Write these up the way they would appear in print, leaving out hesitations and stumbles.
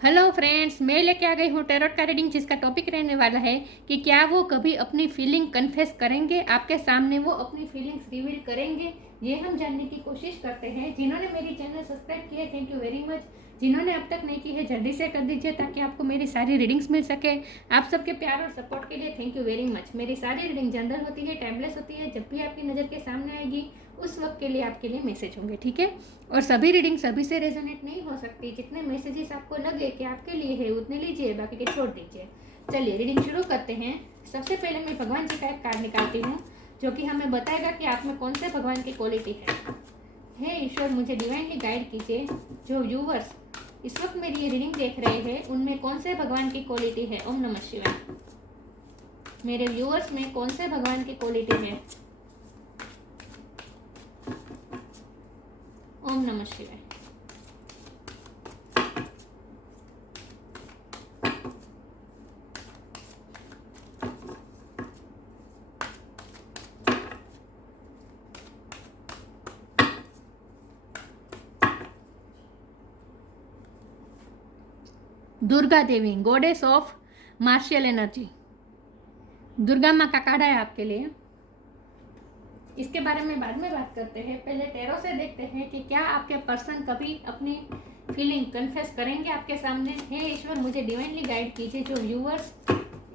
Hello friends, मैं लेके आ गई हूँ टैरोट का रीडिंग, जिसका टॉपिक रहने वाला है कि क्या वो कभी अपनी फीलिंग कन्फेस करेंगे, आपके सामने वो अपनी फीलिंग्स रिवील करेंगे। ये हम जानने की कोशिश करते हैं। जिन्होंने मेरी चैनल सब्सक्राइब किया है, थैंक यू वेरी मच। जिन्होंने अब तक नहीं की है, जल्दी से कर दीजिए ताकि आपको मेरी सारी रीडिंग्स मिल सके। आप सबके प्यार और सपोर्ट के लिए थैंक यू वेरी मच। मेरी सारी रीडिंग जनरल होती है, टाइमलेस होती है। जब भी आपकी नज़र के सामने आएगी उस वक्त के लिए आपके लिए मैसेज होंगे, ठीक है। और सभी रीडिंग सभी से रेजोनेट नहीं हो सकती। जितने मैसेजेस आपको लगे कि आपके लिए है उतने लीजिए, बाकी के छोड़ दीजिए। चलिए रीडिंग शुरू करते हैं। सबसे पहले मैं भगवान जी का एक कार्ड निकालती हूँ, जो कि हमें बताएगा कि आप में कौन से भगवान की क्वालिटी है। हे ईश्वर, मुझे डिवाइनली गाइड कीजिए। जो व्यूवर्स इस वक्त मेरी ये रीडिंग देख रहे हैं, उनमें कौन से भगवान की क्वालिटी है। ओम नमः शिवाय। मेरे व्यूवर्स में कौन से भगवान की क्वालिटी है। ओम नमः शिवाय। Durga Devi, goddess of martial energy. Durga माँ का कार्ड है आपके लिए। इसके बारे में बाद में बात करते हैं। पहले टैरो से देखते हैं कि क्या आपके पर्सन कभी अपनी फीलिंग कन्फेस करेंगे आपके सामने। हे ईश्वर, मुझे डिवाइनली गाइड कीजिए। जो व्यूअर्स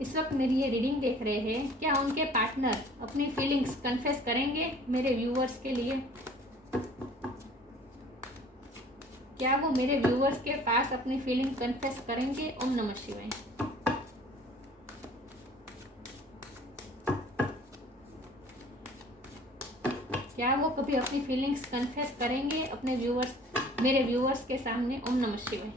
इस वक्त मेरी ये रीडिंग देख रहे हैं, क्या उनके पार्टनर अपनी फीलिंग्स कन्फेस करेंगे मेरे व्यूअर्स के लिए। क्या वो मेरे व्यूअर्स के पास अपनी फीलिंग कन्फेस करेंगे। ओम नमः शिवाय। क्या वो कभी अपनी फीलिंग्स कन्फेस करेंगे अपने व्यूअर्स, मेरे व्यूअर्स के सामने। ओम नमः शिवाय।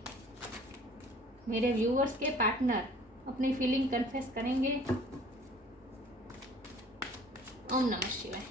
मेरे व्यूअर्स के पार्टनर अपनी फीलिंग कन्फेस करेंगे। ओम नमः शिवाय।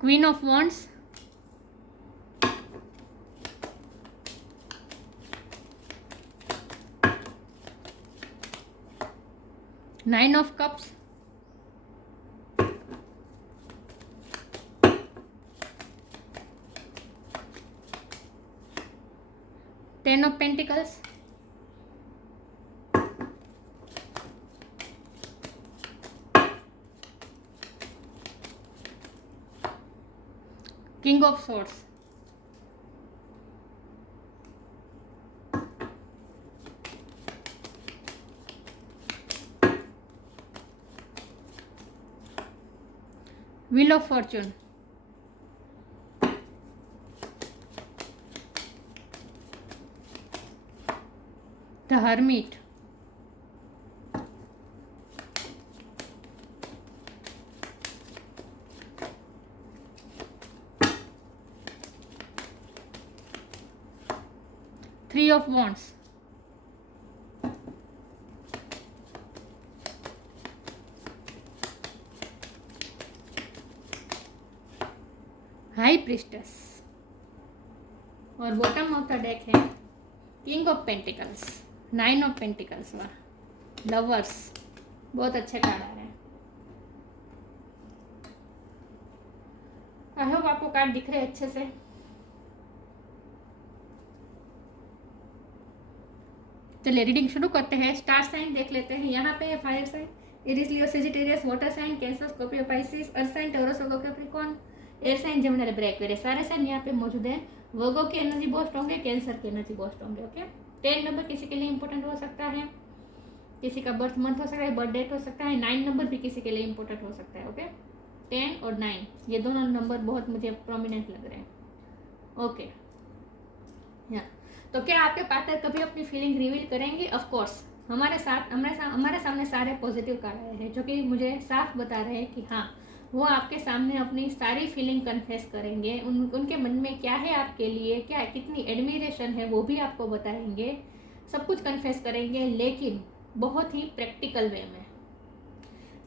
Queen of wands, nine of cups, ten of pentacles, king of swords, wheel of Fortune, the hermit, three of wands, high priestess, और बॉटम ऑफ द डेक है king of pentacles, nine of pentacles, वाह। Lovers, बहुत अच्छे card आ रहे हैं। I hope आपको card दिख रहे हैं अच्छे से। चलिए रीडिंग शुरू करते हैं। स्टार साइन देख लेते हैं। यहाँ पे है fire sign, Aries, Leo, Sagittarius, water sign, Cancer, Scorpio, Pisces, earth sign, Taurus, Virgo, Capricorn, air sign, Gemini, break, सारे साइन यहाँ पे मौजूद हैं। वर्गो की एनर्जी बहुत स्ट्रॉन्ग है, कैंसर की एनर्जी बहुत स्ट्रॉन्ग है। ओके, 10 नंबर किसी के लिए इंपॉर्टेंट हो सकता है, किसी का बर्थ मंथ हो सकता है, बर्थ डेट हो सकता है। 9 नंबर भी किसी के लिए इंपॉर्टेंट हो सकता है। ओके, 10 और 9 ये दोनों नंबर बहुत मुझे प्रोमिनेंट लग रहे हैं। ओके, तो क्या आपके पार्टनर कभी अपनी फीलिंग रिवील करेंगे। ऑफ कोर्स हमारे सामने सारे पॉजिटिव कार्ड आए हैं, जो कि मुझे साफ बता रहे हैं कि हाँ, वो आपके सामने अपनी सारी फीलिंग कन्फेस करेंगे, उनके मन में क्या है आपके लिए, क्या कितनी एडमिरेशन है वो भी आपको बताएंगे, सब कुछ कन्फेस करेंगे, लेकिन बहुत ही प्रैक्टिकल वे में।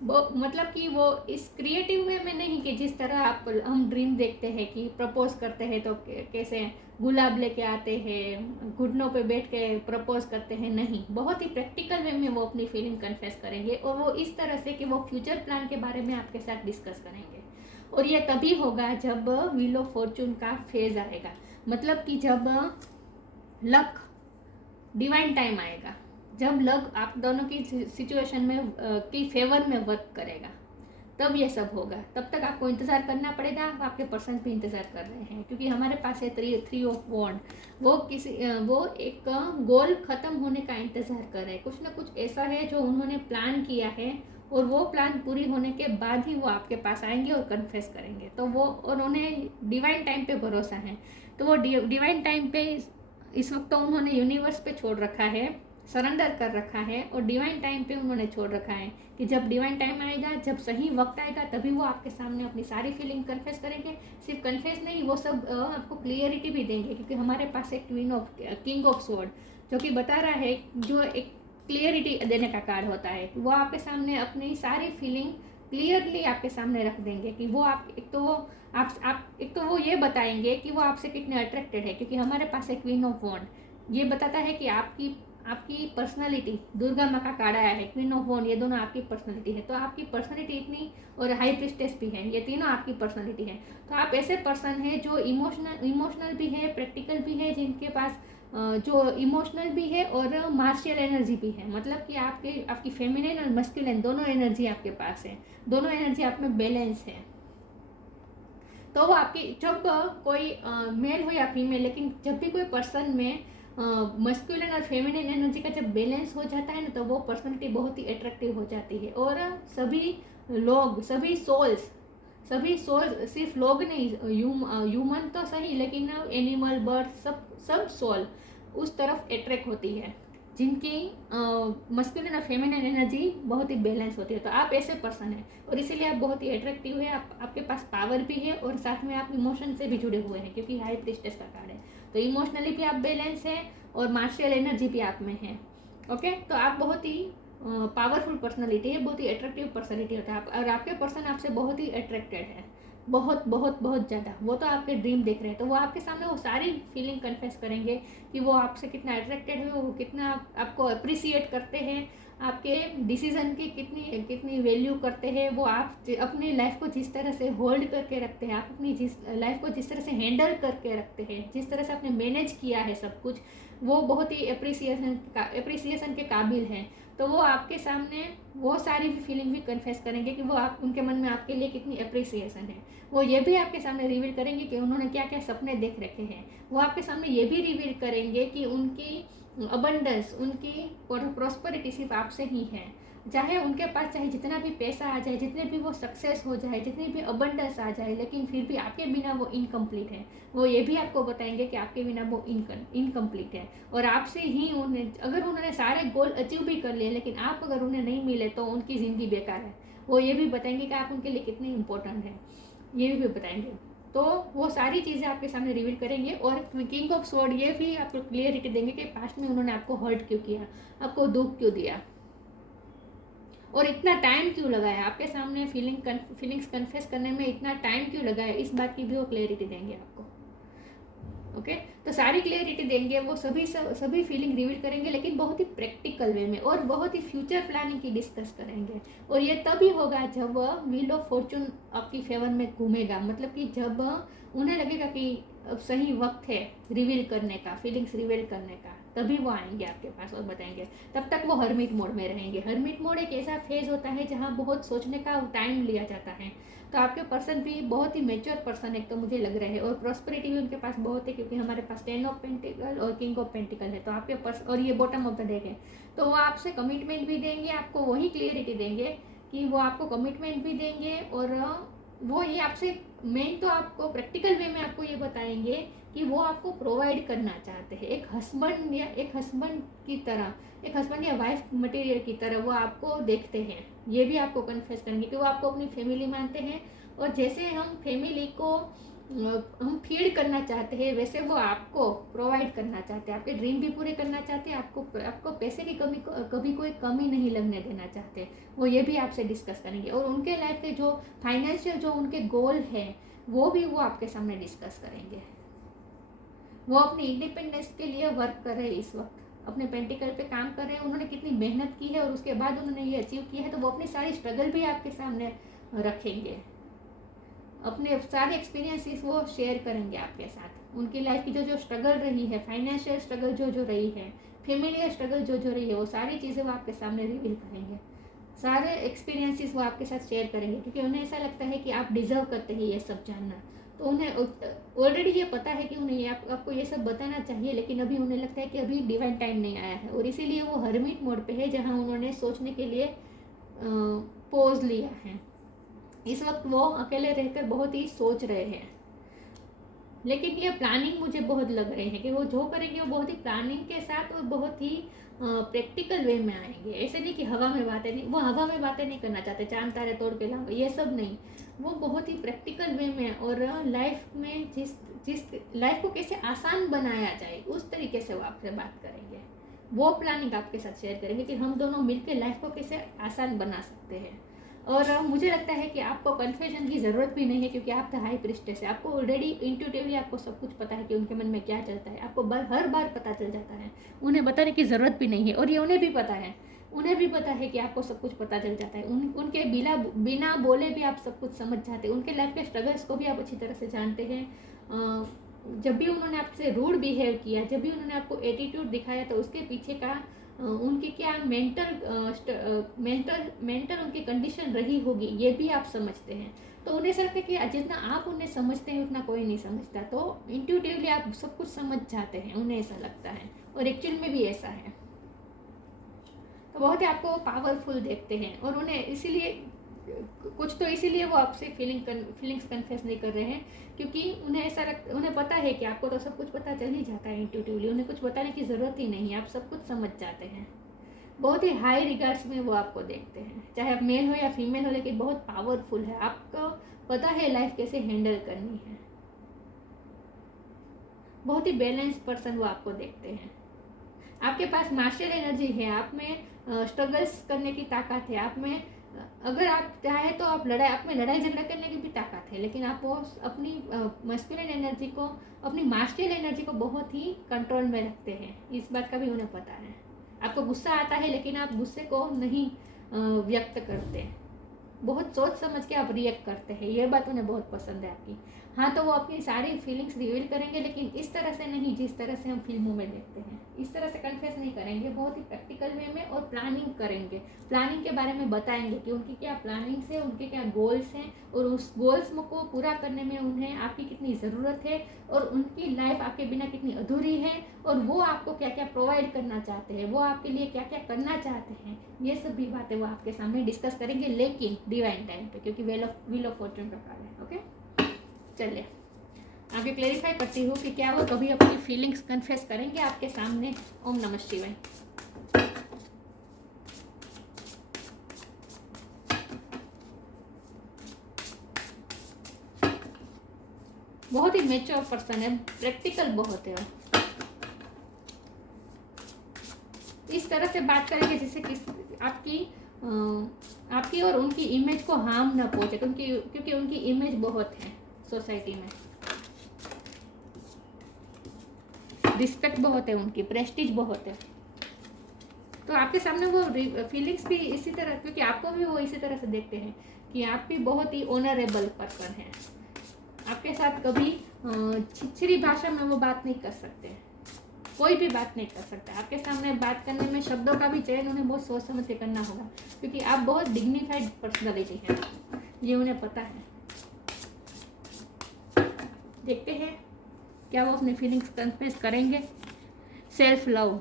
वो मतलब कि वो इस क्रिएटिव वे में नहीं कि जिस तरह आप हम ड्रीम देखते हैं कि प्रपोज करते हैं तो कैसे गुलाब लेके आते हैं, घुटनों पे बैठ के प्रपोज करते हैं, नहीं, बहुत ही प्रैक्टिकल वे में वो अपनी फीलिंग कन्फेस करेंगे। और वो इस तरह से कि वो फ्यूचर प्लान के बारे में आपके साथ डिस्कस करेंगे। और ये तभी होगा जब व्हील ऑफ फॉर्चून का फेज आएगा, मतलब कि जब लक डिवाइन टाइम आएगा, जब लक आप दोनों की सिचुएशन में की फेवर में वर्क करेगा, तब ये सब होगा। तब तक आपको इंतज़ार करना पड़ेगा। आपके पर्सन भी इंतज़ार कर रहे हैं, क्योंकि हमारे पास है थ्री ऑफ वॉन्ड। वो एक गोल ख़त्म होने का इंतज़ार कर रहे हैं। कुछ ना कुछ ऐसा है जो उन्होंने प्लान किया है, और वो प्लान पूरी होने के बाद ही वो आपके पास आएंगे और कन्फेस करेंगे। तो वो, और उन्हें डिवाइन टाइम पे भरोसा है, तो वो डिवाइन टाइम पे इस वक्त तो उन्होंने यूनिवर्स पे छोड़ रखा है, सरेंडर कर रखा है, और डिवाइन टाइम पे उन्होंने छोड़ रखा है कि जब डिवाइन टाइम आएगा, जब सही वक्त आएगा, तभी वो आपके सामने अपनी सारी फीलिंग कन्फेस करेंगे। सिर्फ कन्फेस नहीं, वो सब आपको क्लियरिटी भी देंगे, क्योंकि हमारे पास एक किंग ऑफ स्वॉर्ड जो कि बता रहा है, जो एक क्लियरिटी देने का कार्ड होता है। वो आपके सामने अपनी सारी फीलिंग क्लियरली आपके सामने रख देंगे कि वो आप एक तो वो ये बताएंगे कि वो आपसे कितने अट्रैक्टेड है, क्योंकि हमारे पास एक क्वीन ऑफ वॉन्ड ये बताता है कि आपकी पर्सनालिटी, दुर्गा माँ का कार्ड आया है, क्वीन ऑफ वॉन्ड, ये दोनों आपकी पर्सनालिटी है। तो आपकी पर्सनालिटी इतनी, और हाई प्रिस्टेस भी है, ये तीनों आपकी पर्सनालिटी है। तो आप ऐसे पर्सन है जो इमोशनल भी है, प्रैक्टिकल भी है, जिनके पास जो इमोशनल भी है और मार्शियल एनर्जी भी है। मतलब कि आपकी फेमिनिन और मस्कुलिन दोनों एनर्जी आपके पास है, दोनों एनर्जी आप में बैलेंस है। तो वो आपकी, जब कोई मेल हो या फीमेल, लेकिन जब भी कोई पर्सन में मस्कुलिन और फेमिनिन एनर्जी का जब बैलेंस हो जाता है ना, तो वो पर्सनैलिटी बहुत ही अट्रैक्टिव हो जाती है। और सभी सोल्स सिर्फ लोग नहीं, ह्यूमन तो सही, लेकिन एनिमल, बर्ड, सब सोल उस तरफ अट्रैक्ट होती है जिनकी मस्कुलिन और फेमिनिन एनर्जी बहुत ही बैलेंस होती है। तो आप ऐसे पर्सन हैं, और इसीलिए आप बहुत ही अट्रैक्टिव है। आपके पास पावर भी है, और साथ में आप इमोशन से भी जुड़े हुए हैं, क्योंकि हाई प्रिस्टेस का कार्ड है। तो इमोशनली भी आप बैलेंस है, और मार्शियल एनर्जी भी आप में है। ओके, तो आप बहुत ही पावरफुल पर्सनालिटी है, बहुत ही अट्रैक्टिव पर्सनालिटी होता है आप, और आपके पर्सन आपसे बहुत ही अट्रैक्टेड है, बहुत बहुत बहुत ज़्यादा। वो तो आपके ड्रीम देख रहे हैं, तो वो आपके सामने वो सारी फीलिंग कन्फेस करेंगे कि वो आपसे कितना अट्रैक्टेड है, वो कितना आपको अप्रिसिएट करते हैं, आपके डिसीजन की कितनी कितनी वैल्यू करते हैं, वो आप अपनी लाइफ को जिस तरह से होल्ड करके रखते हैं, आप अपनी लाइफ को जिस तरह से हैंडल करके रखते हैं, जिस तरह से आपने मैनेज किया है सब कुछ, वो बहुत ही अप्रिसिएशन के काबिल हैं। तो वो आपके सामने वो सारी भी फीलिंग भी कन्फेस करेंगे कि वो आप, उनके मन में आपके लिए कितनी अप्रिसिएशन है। वो ये भी आपके सामने रिवील करेंगे कि उन्होंने क्या क्या सपने देख रखे हैं। वो आपके सामने ये भी रिवील करेंगे कि उनकी अबंडेंस, उनकी प्रॉस्पेरिटी सिर्फ आपसे ही है। चाहे उनके पास चाहे जितना भी पैसा आ जाए, जितने भी वो सक्सेस हो जाए, जितनी भी अबंडेंस आ जाए, लेकिन फिर भी आपके बिना वो इनकम्प्लीट है। वो ये भी आपको बताएंगे कि आपके बिना वो इनकम्प्लीट है, और आपसे ही अगर उन्होंने सारे गोल अचीव भी कर लिए, लेकिन आप अगर उन्हें नहीं मिले तो उनकी ज़िंदगी बेकार है। वो ये भी बताएंगे कि आप उनके लिए कितने इंपॉर्टेंट हैं, ये भी बताएंगे। तो वो सारी चीज़ें आपके सामने रिवील करेंगे। और किंग ऑफ स्वॉर्ड ये भी आपको क्लियरिटी देंगे कि पास्ट में उन्होंने आपको हर्ट क्यों किया, आपको दुख क्यों दिया, और इतना टाइम क्यों लगाया आपके सामने फीलिंग्स कन्फेस करने में, इतना टाइम क्यों लगाया, इस बात की भी वो क्लियरिटी देंगे आपको। ओके, तो सारी क्लियरिटी देंगे वो, सभी फीलिंग रिवील करेंगे, लेकिन बहुत ही प्रैक्टिकल वे में, और बहुत ही फ्यूचर प्लानिंग की डिस्कस करेंगे। और ये तभी होगा जब व्हील ऑफ फॉर्चून आपकी फेवर में घूमेगा, मतलब कि जब उन्हें लगेगा कि अब सही वक्त है रिवील करने का, फीलिंग्स रिवील करने का, तभी वो आएंगे आपके पास और बताएंगे। तब तक वो हर्मिट मोड में रहेंगे। हर्मिट मोड एक ऐसा फेज होता है जहाँ बहुत सोचने का टाइम लिया जाता है। तो आपके पर्सन भी बहुत ही मेच्योर पर्सन एक तो मुझे लग रहा है, और प्रॉस्पेरिटी भी उनके पास बहुत है, क्योंकि हमारे पास 10 ऑफ पेंटिकल और किंग ऑफ पेंटिकल है। तो आपके पर्सन, और ये बॉटम ऑफ द डेक है, तो वो आपसे कमिटमेंट भी देंगे, आपको वही क्लियरिटी देंगे कि वो आपको कमिटमेंट भी देंगे। और वो ये आपसे मेन तो आपको प्रैक्टिकल वे में आपको ये बताएंगे कि वो आपको प्रोवाइड करना चाहते हैं, एक हस्बैंड या एक हस्बैंड की तरह, एक हस्बैंड या वाइफ मटेरियल की तरह वो आपको देखते हैं। ये भी आपको कन्फेस करेंगे कि वो आपको अपनी फैमिली मानते हैं, और जैसे हम फैमिली को हम फीड करना चाहते हैं वैसे वो आपको प्रोवाइड करना चाहते हैं, आपके ड्रीम भी पूरे करना चाहते हैं, आपको पैसे की कभी कोई कमी नहीं लगने देना चाहते। वो ये भी आपसे डिस्कस करेंगे, और उनके लाइफ के जो फाइनेंशियल जो उनके गोल है वो भी वो आपके सामने डिस्कस करेंगे। वो अपनी इंडिपेंडेंस के लिए वर्क कर रहे हैं, इस वक्त अपने पेंटिकल पे काम कर रहे हैं, उन्होंने कितनी मेहनत की है और उसके बाद उन्होंने ये अचीव किया है, तो वो अपनी सारी स्ट्रगल भी आपके सामने रखेंगे, अपने सारे एक्सपीरियंसेस वो शेयर करेंगे आपके साथ। उनकी लाइफ की जो स्ट्रगल रही है, फाइनेंशियल स्ट्रगल जो रही है, फैमिलियल स्ट्रगल जो रही है, वो सारी चीज़ें वो आपके सामने रिवील करेंगे, सारे एक्सपीरियंसेस वो आपके साथ शेयर करेंगे, क्योंकि उन्हें ऐसा लगता है कि आप डिजर्व करते हैं ये सब जानना। तो उन्हें ऑलरेडी ये पता है कि उन्हें आपको ये सब बताना चाहिए, लेकिन अभी उन्हें लगता है कि अभी डिवाइन टाइम नहीं आया है, और इसीलिए वो हर्मिट मोड पे है, जहाँ उन्होंने सोचने के लिए पोज लिया है। इस वक्त वो अकेले रहकर बहुत ही सोच रहे हैं, लेकिन ये प्लानिंग मुझे बहुत लग रहे हैं कि वो जो करेंगे वो बहुत ही प्लानिंग के साथ और बहुत ही प्रैक्टिकल वे में आएंगे। ऐसे नहीं कि हवा में बातें नहीं, वो हवा में बातें नहीं करना चाहते, चांद तारे तोड़ के लाओ, ये सब नहीं। वो बहुत ही प्रैक्टिकल वे में, और लाइफ में जिस लाइफ को कैसे आसान बनाया जाए उस तरीके से वो आपसे बात करेंगे। वो प्लानिंग आपके साथ शेयर करेंगे कि हम दोनों मिलकर लाइफ को कैसे आसान बना सकते हैं। और मुझे लगता है कि आपको कन्फ्यूजन की ज़रूरत भी नहीं है, क्योंकि आप तो हाई प्रिस्टेस है, आपको ऑलरेडी इंट्यूटिवली आपको सब कुछ पता है कि उनके मन में क्या चलता है, आपको हर बार पता चल जाता है, उन्हें बताने की ज़रूरत भी नहीं है, और ये उन्हें भी पता है, उन्हें भी पता है कि आपको सब कुछ पता चल जाता है। उनके बिना बोले भी आप सब कुछ समझ जाते हैं, उनके लाइफ के स्ट्रगल्स को भी आप अच्छी तरह से जानते हैं। जब भी उन्होंने आपसे रूड बिहेव किया, जब भी उन्होंने आपको एटीट्यूड दिखाया, तो उसके पीछे का उनकी क्या मेंटल उनकी कंडीशन रही होगी, ये भी आप समझते हैं। तो उन्हें ऐसा लगता है कि जितना आप उन्हें समझते हैं उतना कोई नहीं समझता, तो इंट्यूटिवली आप सब कुछ समझ जाते हैं, उन्हें ऐसा लगता है, और एक्चुअल में भी ऐसा है। तो बहुत ही आपको पावरफुल देखते हैं, और उन्हें इसीलिए कुछ तो इसीलिए वो आपसे फीलिंग्स कन्फेस नहीं कर रहे हैं, क्योंकि उन्हें पता है कि आपको तो सब कुछ पता चल ही जाता है इंट्यूटिवली, उन्हें कुछ बताने की ज़रूरत ही नहीं है, आप सब कुछ समझ जाते हैं। बहुत ही हाई रिगार्ड्स में वो आपको देखते हैं, चाहे आप मेल हो या फीमेल हो, लेकिन बहुत पावरफुल है, आपको पता है लाइफ कैसे हैंडल करनी है। बहुत ही बैलेंस पर्सन वो आपको देखते हैं। आपके पास मार्शल एनर्जी है, आप में स्ट्रगल्स करने की ताकत है, आप में अगर आप चाहे तो आप आप में लड़ाई झगड़ा करने की भी ताकत है, लेकिन आप वो अपनी मस्कुलिन एनर्जी को, अपनी मार्शल एनर्जी को बहुत ही कंट्रोल में रखते हैं, इस बात का भी उन्हें पता है। आपको गुस्सा आता है, लेकिन आप गुस्से को नहीं व्यक्त करते, बहुत सोच समझ के आप रिएक्ट करते हैं, ये बात उन्हें बहुत पसंद है आपकी। हाँ, तो वो अपनी सारी फीलिंग्स रिवील करेंगे, लेकिन इस तरह से नहीं जिस तरह से हम फिल्मों में देखते हैं, इस तरह से कन्फेस नहीं करेंगे, बहुत ही प्रैक्टिकल वे में, और प्लानिंग करेंगे, प्लानिंग के बारे में बताएंगे कि उनकी क्या प्लानिंग्स है, उनके क्या गोल्स हैं, और उस गोल्स को पूरा करने में उन्हें आपकी कितनी ज़रूरत है, और उनकी लाइफ आपके बिना कितनी अधूरी है, और वो आपको क्या क्या प्रोवाइड करना चाहते हैं, वो आपके लिए क्या क्या करना चाहते हैं, ये सब भी बातें वो आपके सामने डिस्कस करेंगे, लेकिन डिवाइन टाइम पे, क्योंकि व्हील ऑफ फॉर्चून का कार्ड है। ओके, चलिए आगे क्लेरिफाई करती हूँ कि क्या वो कभी अपनी फीलिंग्स कन्फेस करेंगे आपके सामने। ओम नमः शिवाय। बहुत ही मैच्योर पर्सन है, प्रैक्टिकल बहुत है, इस तरह से बात करेंगे जिससे आपकी और उनकी इमेज को हार्म ना पहुंचे, क्योंकि उनकी इमेज बहुत है सोसाइटी में, रिस्पेक्ट बहुत है, उनकी प्रेस्टीज बहुत है। तो आपके सामने वो फीलिंग्स भी इसी तरह, क्योंकि आपको भी वो इसी तरह से देखते हैं कि आप भी बहुत ही ऑनरेबल पर्सन हैं, आपके साथ कभी छिछरी भाषा में वो बात नहीं कर सकते, कोई भी बात नहीं कर सकता। आपके सामने बात करने में शब्दों का भी चयन उन्हें बहुत सोच समझ के करना होगा, क्योंकि आप बहुत डिग्निफाइड पर्सनालिटी हैं, ये उन्हें पता है। देखते हैं क्या वो अपनी फीलिंग्स कन्फेस करेंगे। सेल्फ लव,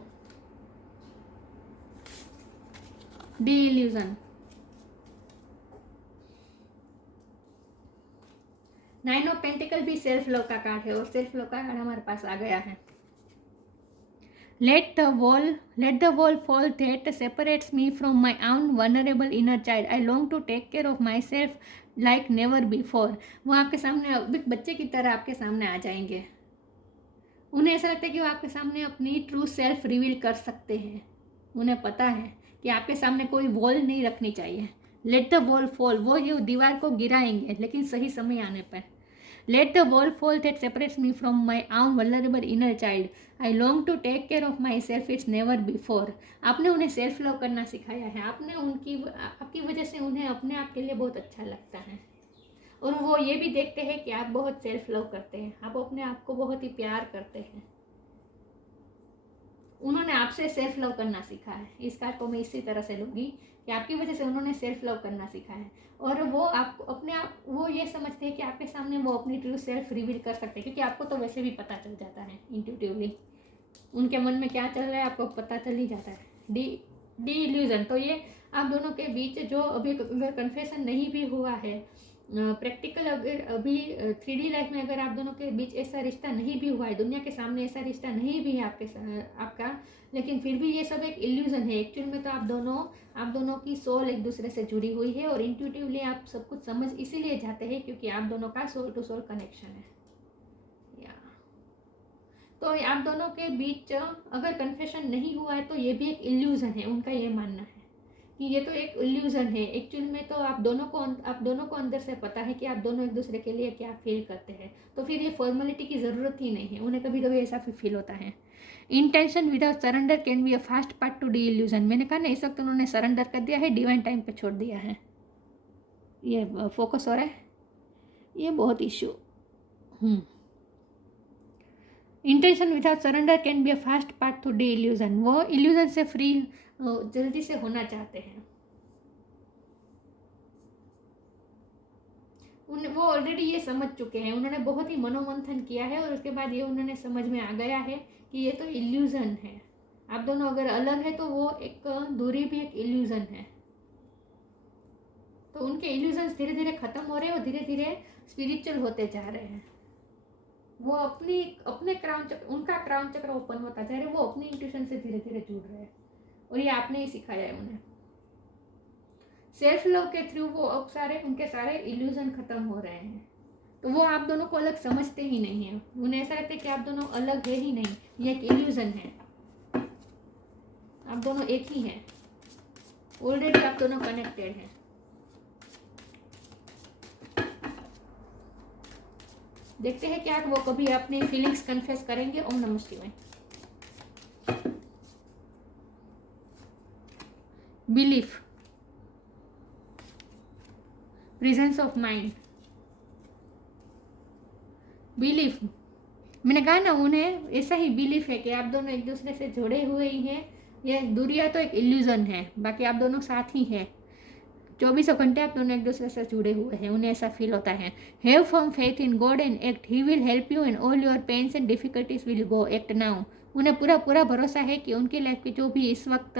डिइल्यूजन, 9 ऑफ पेंटिकल भी सेल्फ लव का कार्ड है और सेल्फ लव का कार्ड हमारे पास आ गया है। let the wall fall that separates me from my own vulnerable inner child. I long to take care of myself like never before. वो आपके सामने एक बच्चे की तरह आपके सामने आ जाएंगे। उन्हें ऐसा लगता है कि वो आपके सामने अपनी ट्रू सेल्फ रिवील कर सकते हैं। उन्हें पता है कि आपके सामने कोई वॉल नहीं रखनी चाहिए। लेट द वॉल फॉल, वो ये दीवार को गिराएंगे लेकिन सही समय आने पर। Let the wall fall that separates me from my own vulnerable inner child. I long to take care of myself. It's never before. आपने उन्हें सेल्फ लव करना सिखाया है। आपकी वजह से उन्हें अपने आप के लिए बहुत अच्छा लगता है और वो ये भी देखते हैं कि आप बहुत सेल्फ लव करते हैं, आप अपने आप को बहुत ही प्यार करते हैं। उन्होंने आपसे सेल्फ लव करना सीखा है। इस कार्ड को मैं इसी तरह से लूँगी कि आपकी वजह से उन्होंने सेल्फ लव करना सीखा है और वो आपको अपने आप वो ये समझते हैं कि आपके सामने वो अपनी ट्रू सेल्फ रिवील कर सकते हैं, क्योंकि आपको तो वैसे भी पता चल जाता है इंट्यूटिवली उनके मन में क्या चल रहा है, आपको पता चल ही जाता है। डी इल्यूजन, तो ये आप दोनों के बीच जो अभी अगर कन्फेशन नहीं भी हुआ है, प्रैक्टिकल अगर अभी 3D लाइफ में अगर आप दोनों के बीच ऐसा रिश्ता नहीं भी हुआ है, दुनिया के सामने ऐसा रिश्ता नहीं भी है आपका, लेकिन फिर भी ये सब एक इल्यूजन है। एक्चुअल में तो आप दोनों की सोल एक दूसरे से जुड़ी हुई है और इंट्यूटिवली आप सब कुछ समझ इसीलिए जाते हैं क्योंकि आप दोनों का सोल टू सोल कनेक्शन है। तो आप दोनों के बीच अगर कन्फेशन नहीं हुआ है तो ये भी एक इल्यूजन है, उनका ये मानना है कि ये तो एक इल्यूजन है। एक्चुअल में तो आप दोनों को अंदर से पता है कि आप दोनों एक दूसरे के लिए क्या फील करते हैं, तो फिर ये फॉर्मेलिटी की ज़रूरत ही नहीं है। उन्हें कभी कभी ऐसा भी फील होता है। Intention without surrender can be a fast part two D illusion. मैंने कहा ना, इस वक्त उन्होंने सरेंडर कर दिया है, डिवाइन टाइम पे छोड़ दिया है। ये फोकस हो रहा है, ये बहुत issue. Intention without surrender can be a fast part two D illusion. वो इल्यूजन से फ्री जल्दी से होना चाहते हैं। वो ऑलरेडी ये समझ चुके हैं, उन्होंने बहुत ही मनोमंथन किया है और उसके बाद ये उन्होंने समझ में आ गया है कि ये तो इल्यूजन है। आप दोनों अगर अलग है तो वो एक दूरी भी एक इल्यूजन है। तो उनके इल्यूजन्स धीरे धीरे खत्म हो रहे हैं और धीरे धीरे स्पिरिचुअल होते जा रहे हैं। वो अपने क्राउन चक्र, उनका क्राउन चक्र ओपन होता जा रहा है। वो अपनी इंट्यूशन से धीरे धीरे जुड़ रहे हैं और ये आपने ही सिखाया है उन्हें। सेल्फ लव के थ्रू वो अब उनके सारे इल्यूजन खत्म हो रहे हैं। तो वो आप दोनों को अलग समझते ही नहीं है। उन्हें ऐसा लगता है कि आप दोनों अलग है ही नहीं, ये एक इल्यूजन है। आप दोनों एक ही हैं। ऑलरेडी आप दोनों कनेक्टेड हैं। देखते हैं क्या वो कभी अपनी फीलिंग्स कन्फेस करेंगे। ओम नमः शिवाय। Belief, presence of mind, belief. मैंने कहा ना, उन्हें ऐसा ही बिलीफ है कि आप दोनों एक दूसरे से जुड़े हुए ही हैं। ये दूरिया तो एक इल्यूजन है, बाकी आप दोनों साथ ही हैं। 24 घंटे आप दोनों एक दूसरे से जुड़े हुए हैं। उन्हें ऐसा फील होता है। Have firm faith in God and act, he will help you and all your pains and difficulties will go, act now. उन्हें पूरा भरोसा है कि उनकी लाइफ के जो भी इस वक्त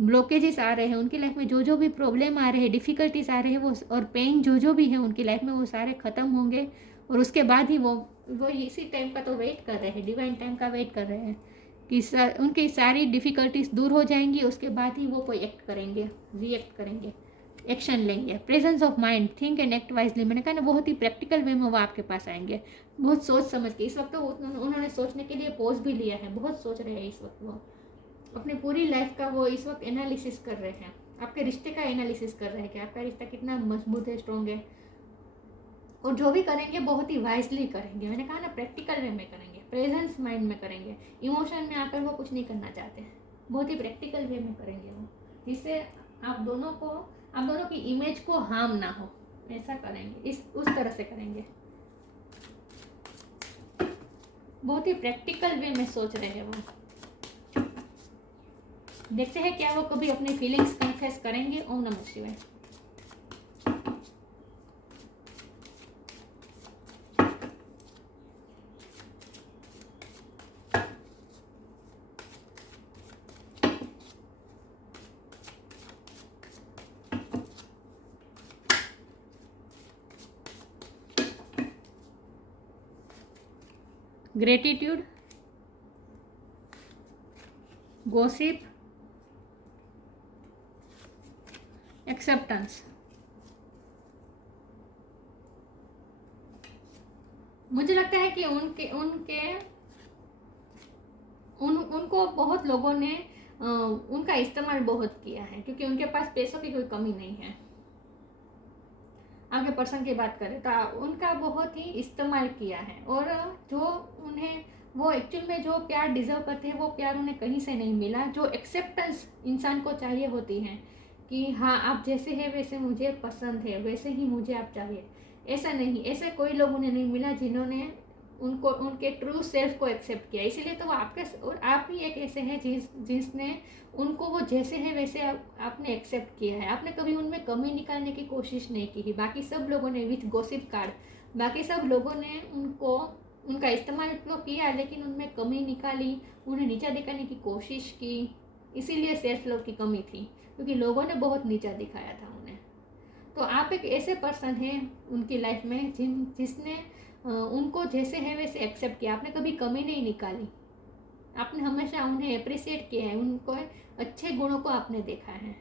ब्लॉकेजेस आ रहे हैं, उनकी लाइफ में जो भी प्रॉब्लम आ रहे हैं, डिफिकल्टीज आ रहे हैं, वो और पेन जो भी है उनकी लाइफ में, वो सारे ख़त्म होंगे। और उसके बाद ही वो इसी टाइम का तो वेट कर रहे हैं, डिवाइन टाइम का वेट कर रहे हैं कि उनकी सारी डिफ़िकल्टीज दूर हो जाएंगी। उसके बाद ही वो कोई एक्ट करेंगे, रिएक्ट करेंगे, एक्शन लेंगे। Presence of mind, think and act wisely. मैंने कहा ना, बहुत ही प्रैक्टिकल वे में वो आपके पास आएंगे, बहुत सोच समझ के। इस वक्त तो उन्होंने सोचने के लिए पॉज भी लिया है, बहुत सोच रहे हैं इस वक्त। वो अपनी पूरी लाइफ का वो इस वक्त एनालिसिस कर रहे हैं, आपके रिश्ते का एनालिसिस कर रहे हैं कि आपका रिश्ता कितना मजबूत है, स्ट्रॉन्ग है। और जो भी करेंगे बहुत ही वाइजली करेंगे। मैंने कहा ना, प्रैक्टिकल वे में करेंगे, प्रेजेंस माइंड में करेंगे। इमोशन में आकर वो कुछ नहीं करना चाहते, बहुत ही प्रैक्टिकल वे में करेंगे वो, जिससे आप दोनों की इमेज को हार्म ना हो। ऐसा करेंगे, उस तरह से करेंगे। बहुत ही प्रैक्टिकल वे में सोच रहे हैं वो। देखते हैं क्या वो कभी अपनी फीलिंग्स कन्फेस करेंगे। ओम नमः शिवाय। Gratitude, gossip, acceptance. मुझे लगता है कि उनको बहुत लोगों ने उनका इस्तेमाल बहुत किया है, क्योंकि उनके पास पैसों की कोई कमी नहीं है। आगे पर्सन की बात करें तो उनका बहुत ही इस्तेमाल किया है, और जो उन्हें वो एक्चुअल में जो प्यार डिजर्व करते हैं वो प्यार उन्हें कहीं से नहीं मिला। जो एक्सेप्टेंस इंसान को चाहिए होती है कि हाँ आप जैसे हैं वैसे मुझे पसंद है, वैसे ही मुझे आप चाहिए, ऐसा नहीं, ऐसे कोई लोग उन्हें नहीं मिला जिन्होंने उनको उनके ट्रू सेल्फ को एक्सेप्ट किया। इसीलिए तो वो आपके और आप ही एक ऐसे हैं जिसने उनको वो जैसे है वैसे आपने एक्सेप्ट किया है। आपने कभी उनमें कमी निकालने की कोशिश नहीं की। बाकी सब लोगों ने विथ गॉसिप कार्ड बाकी सब लोगों ने उनका इस्तेमाल तो किया, लेकिन उनमें कमी निकाली, उन्हें नीचा दिखाने की कोशिश की। इसीलिए सेल्फ लव की कमी थी, क्योंकि लोगों ने बहुत नीचा दिखाया था उन्हें। तो आप एक ऐसे पर्सन हैं उनकी लाइफ में जिसने उनको जैसे है वैसे एक्सेप्ट किया। आपने कभी कमी नहीं निकाली, आपने हमेशा उन्हें अप्रिशिएट किया है, उनको अच्छे गुणों को आपने देखा है।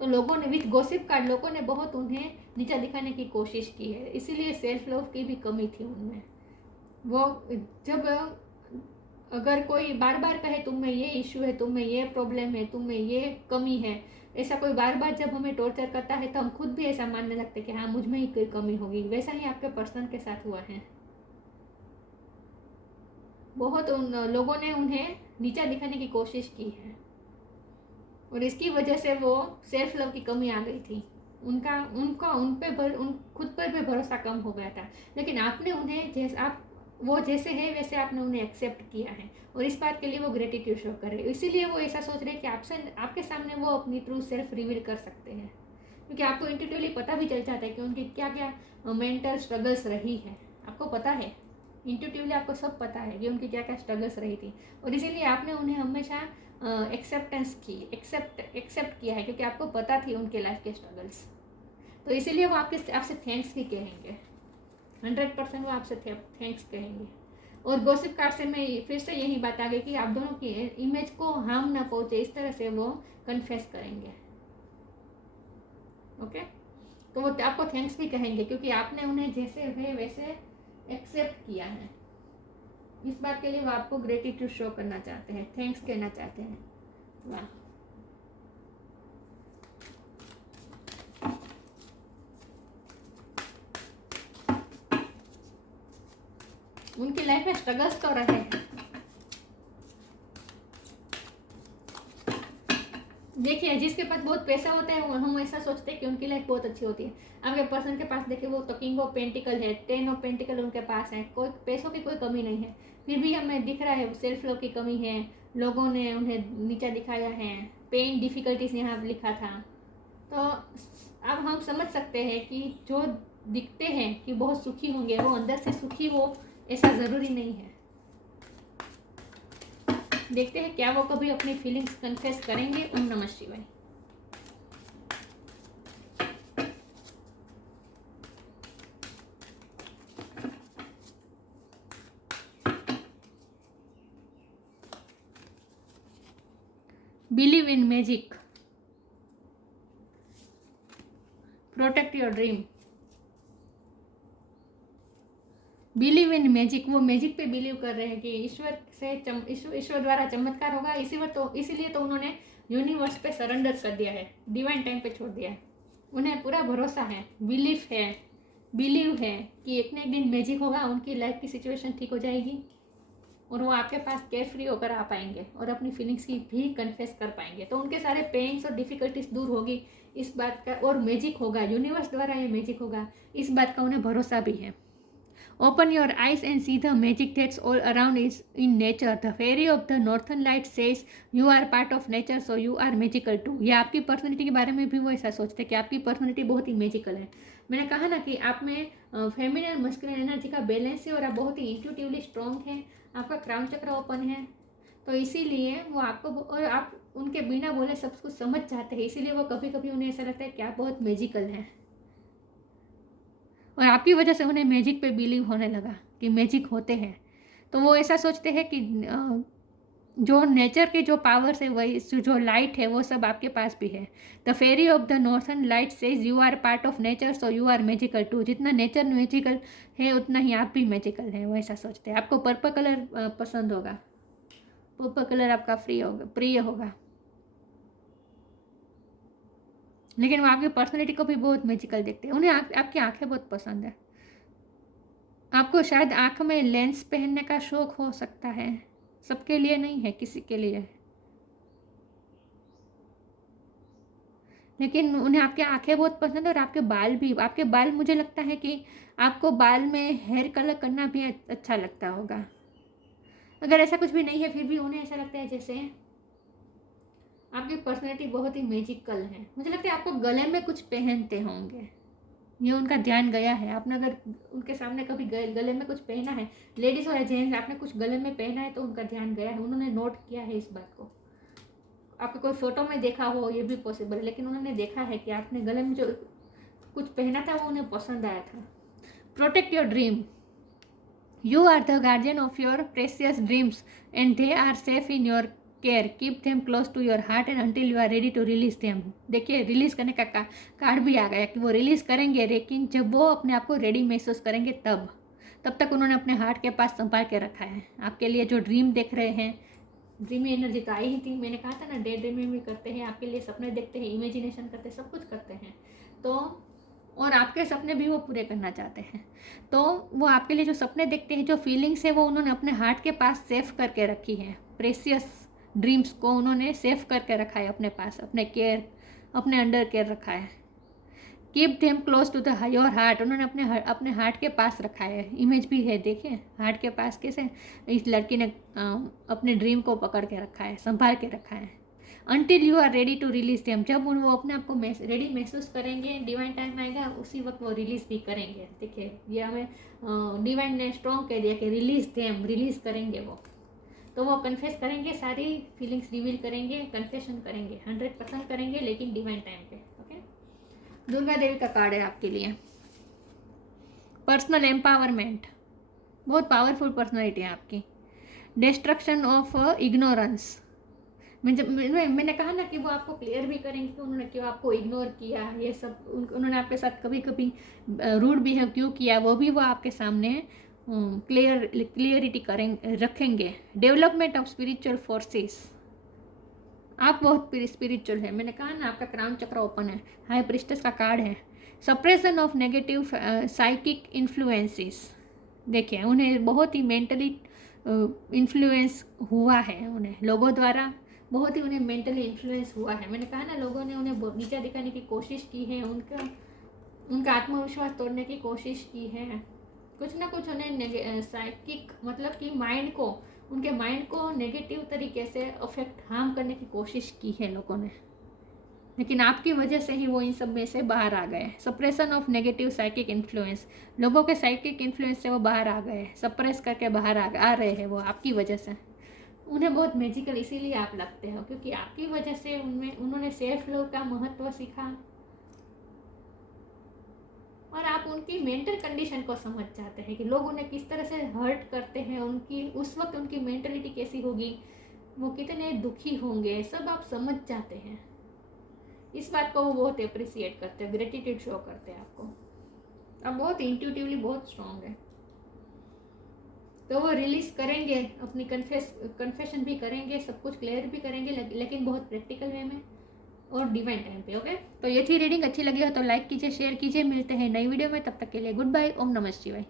तो लोगों ने विथ गॉसिप कार्ड लोगों ने बहुत उन्हें नीचा दिखाने की कोशिश की है, इसीलिए सेल्फ लव की भी कमी थी उनमें। वो जब अगर कोई बार बार कहे तुम में ये इश्यू है, तुम में ये प्रॉब्लम है, तुम में ये कमी है, ऐसा कोई बार बार जब हमें टॉर्चर करता है तो हम खुद भी ऐसा मानने लगते कि हाँ मुझ में ही कोई कमी होगी। वैसा ही आपके पर्सन के साथ हुआ है। बहुत उन लोगों ने उन्हें नीचा दिखाने की कोशिश की है, और इसकी वजह से वो सेल्फ लव की कमी आ गई थी। उनका उनका उन खुद पर भी भरोसा कम हो गया था। लेकिन आपने उन्हें वो जैसे है वैसे आपने उन्हें एक्सेप्ट किया है, और इस बात के लिए वो ग्रेटिट्यूड शो कर रहे हैं। इसीलिए वो ऐसा सोच रहे हैं कि आपके सामने वो अपनी ट्रू सेल्फ रिवील कर सकते हैं, क्योंकि आपको इंट्यूटिवली पता भी चल जाता है कि उनकी क्या क्या मेंटल स्ट्रगल्स रही है। आपको पता है, इंट्यूटिवली आपको सब पता है कि उनकी क्या क्या स्ट्रगल्स रही थी, और इसीलिए आपने उन्हें हमेशा एक्सेप्ट किया है, क्योंकि आपको पता थी उनके लाइफ के स्ट्रगल्स। तो इसीलिए वो आपसे थैंक्स भी कहेंगे, 100% वो आपसे थैंक्स कहेंगे। और गॉसिप कार्ड से मैं फिर से यही बात आ गई कि आप दोनों की इमेज को हार्म ना पहुंचे, इस तरह से वो कन्फेस करेंगे। ओके, तो वो आपको थैंक्स भी कहेंगे, क्योंकि आपने उन्हें जैसे है वैसे एक्सेप्ट किया है। इस बात के लिए वो आपको ग्रेटिट्यूड शो करना चाहते हैं, थैंक्स कहना चाहते हैं। वाह, उनकी लाइफ में स्ट्रगल्स तो रहे हैं। देखिए, जिसके पास बहुत पैसा होता है हम ऐसा सोचते हैं कि उनकी लाइफ बहुत अच्छी होती है। आपके पर्सन के पास देखिए, वो तो किंग ऑफ पेंटिकल है, 10 ऑफ पेंटिकल उनके पास है, कोई पैसों की कोई कमी नहीं है, फिर भी हमें दिख रहा है सेल्फ लव की कमी है। लोगों ने उन्हें नीचा दिखाया है, पेन डिफिकल्टीज यहाँ लिखा था। तो अब हम समझ सकते हैं कि जो दिखते हैं कि बहुत सुखी होंगे, वो अंदर से सुखी हो ऐसा ज़रूरी नहीं है। देखते हैं क्या वो कभी अपनी फीलिंग्स कन्फेस करेंगे। ओम नमः शिवाय। Believe in magic, protect your dream. Believe in magic, वो मैजिक पे बिलीव कर रहे हैं कि ईश्वर द्वारा चमत्कार होगा। इसीलिए तो उन्होंने यूनिवर्स पे सरेंडर कर दिया है, डिवाइन टाइम पे छोड़ दिया है। उन्हें पूरा भरोसा है, बिलीव है कि एक न एक दिन मैजिक होगा, उनकी लाइफ की सिचुएशन ठीक हो जाएगी, और वो आपके पास केयर फ्री होकर आ पाएंगे और अपनी फीलिंग्स की भी कन्फेस कर पाएंगे। तो उनके सारे पेन्स और डिफिकल्टीज दूर होगी, इस बात का, और मैजिक होगा, यूनिवर्स द्वारा ये मैजिक होगा, इस बात का उन्हें भरोसा भी है। Open your eyes and see the magic that's all around is in nature. The fairy of the northern light says you are part of nature, so you are magical too. ये आपकी पर्सनैलिटी के बारे में भी वो ऐसा सोचते हैं कि आपकी पर्सनैलिटी बहुत ही मैजिकल है। मैंने कहा ना कि आप में फेमिनिन और मस्कुलिन एनर्जी का बैलेंस है, और आप बहुत ही इंट्यूटिवली स्ट्रॉन्ग हैं, आपका क्राउन चक्र ओपन है। तो इसीलिए वो आपको, और आप उनके बिना बोले सब कुछ समझ जाते हैं, इसीलिए वो कभी कभी उन्हें ऐसा लगता है कि आप बहुत मैजिकल हैं। और आपकी वजह से उन्हें मैजिक पे बिलीव होने लगा कि मैजिक होते हैं। तो वो ऐसा सोचते हैं कि जो नेचर के जो पावर्स है, वही जो लाइट है, वो सब आपके पास भी है। The fairy of the northern light says you are part of nature, so you are magical too. जितना नेचर मैजिकल है उतना ही आप भी मैजिकल हैं, वो ऐसा सोचते हैं। आपको पर्पल कलर पसंद होगा, पर्पल कलर आपका प्रिय होगा, लेकिन वो आपकी पर्सनैलिटी को भी बहुत मैजिकल देखते हैं। उन्हें आपकी आंखें बहुत पसंद है। आपको शायद आँख में लेंस पहनने का शौक हो सकता है, सबके लिए नहीं है, किसी के लिए, लेकिन उन्हें आपकी आंखें बहुत पसंद है। और आपके बाल भी, आपके बाल मुझे लगता है कि आपको बाल में हेयर कलर करना भी अच्छा लगता होगा। अगर ऐसा कुछ भी नहीं है फिर भी उन्हें ऐसा लगता है जैसे आपकी पर्सनैलिटी बहुत ही मैजिकल है। मुझे लगता है आपको गले में कुछ पहनते होंगे, ये उनका ध्यान गया है। आपने अगर उनके सामने कभी गले में कुछ पहना है, लेडीज़ और जेंट्स, आपने कुछ गले में पहना है तो उनका ध्यान गया है, उन्होंने नोट किया है इस बात को। आपको कोई फोटो में देखा हो, ये भी पॉसिबल है, लेकिन उन्होंने देखा है कि आपने गले में जो कुछ पहना था वो उन्हें पसंद आया था। Protect your dream, you are the guardian of your precious dreams and they are safe in your care, keep them close to your heart and until you are ready to release them. देखिए, release करने का card भी आ गया कि वो release करेंगे, लेकिन जब वो अपने आप को रेडी महसूस करेंगे तब तक उन्होंने अपने हार्ट के पास संभाल के रखा है। आपके लिए जो ड्रीम देख रहे हैं, ड्रीमी एनर्जी तो आई ही थी, मैंने कहा था ना, डे ड्रीमिंग भी करते हैं, आपके लिए सपने देखते हैं, इमेजिनेशन करते हैं, सब कुछ करते हैं। तो और आपके सपने भी वो पूरे करना चाहते हैं। तो वो आपके लिए जो सपने देखते हैं, जो फीलिंग्स है, वो उन्होंने अपने हार्ट के पास सेव करके रखी है। प्रेशियस ड्रीम्स को उन्होंने सेव करके रखा है अपने पास, अपने अंडर केयर रखा है। Keep them close to the your heart, उन्होंने अपने हार्ट के पास रखा है। इमेज भी है, देखिए हार्ट के पास कैसे इस लड़की ने अपने ड्रीम को पकड़ के रखा है, संभाल के रखा है। Until you are ready to release them, जब वो अपने आप को रेडी महसूस करेंगे, डिवाइन टाइम आएगा, उसी वक्त वो रिलीज भी करेंगे। देखिए, ये हमें डिवाइन ने स्ट्रॉन्ग कह दिया कि रिलीज देम, रिलीज करेंगे वो। तो वो कन्फेस करेंगे, सारी फीलिंग्स रिवील करेंगे, कन्फेशन करेंगे, 100% करेंगे, लेकिन डिवाइन टाइम पे। ओके, दुर्गा देवी का कार्ड है आपके लिए। पर्सनल एम्पावरमेंट, बहुत पावरफुल पर्सनैलिटी है आपकी। डिस्ट्रक्शन ऑफ इग्नोरेंस, मैंने कहा ना कि वो आपको क्लियर भी करेंगे कि उन्होंने क्यों आपको इग्नोर किया, ये सब उन्होंने आपके साथ कभी कभी रूड बिहेव क्यों किया, वो भी वो आपके सामने क्लियरिटी रखेंगे। डेवलपमेंट ऑफ स्पिरिचुअल फोर्सेस, आप बहुत स्पिरिचुअल है, मैंने कहा ना, आपका क्राउन चक्र ओपन है, हाई प्रिस्टेस का कार्ड है। Suppression of negative psychic influences, देखिए उन्हें बहुत ही मेंटली इन्फ्लुएंस हुआ है, उन्हें लोगों द्वारा बहुत ही उन्हें मेंटली इन्फ्लुएंस हुआ है। मैंने कहा ना, लोगों ने उन्हें नीचा दिखाने की कोशिश की है, उनका आत्मविश्वास तोड़ने की कोशिश की है, कुछ ना कुछ उन्हें साइकिक मतलब कि उनके माइंड को नेगेटिव तरीके से अफेक्ट हार्म करने की कोशिश की है लोगों ने, लेकिन आपकी वजह से ही वो इन सब में से बाहर आ गए। Suppression of negative psychic influence, लोगों के साइकिक इन्फ्लुएंस से वो बाहर आ गए, सप्रेस करके बाहर आ रहे हैं वो आपकी वजह से। उन्हें बहुत मैजिकल इसीलिए आप लगते हो, क्योंकि आपकी वजह से उन्होंने सेल्फ लव का महत्व सीखा और आप उनकी मेंटल कंडीशन को समझ जाते हैं कि लोग उन्हें किस तरह से हर्ट करते हैं, उनकी उस वक्त उनकी मेंटलिटी कैसी होगी, वो कितने दुखी होंगे, सब आप समझ जाते हैं। इस बात को वो बहुत अप्रिसिएट करते हैं, ग्रेटिट्यूड शो करते हैं आपको। आप बहुत इंट्यूटिवली बहुत स्ट्रांग है। तो वो रिलीज करेंगे, अपनी कन्फेशन भी करेंगे, सब कुछ क्लियर भी करेंगे, लेकिन बहुत प्रैक्टिकल वे में और डिवाइन टाइम पे। ओके, तो ये थी रीडिंग। अच्छी लगी हो तो लाइक कीजिए, शेयर कीजिए। मिलते हैं नई वीडियो में, तब तक के लिए गुड बाय। ओम नमः शिवाय।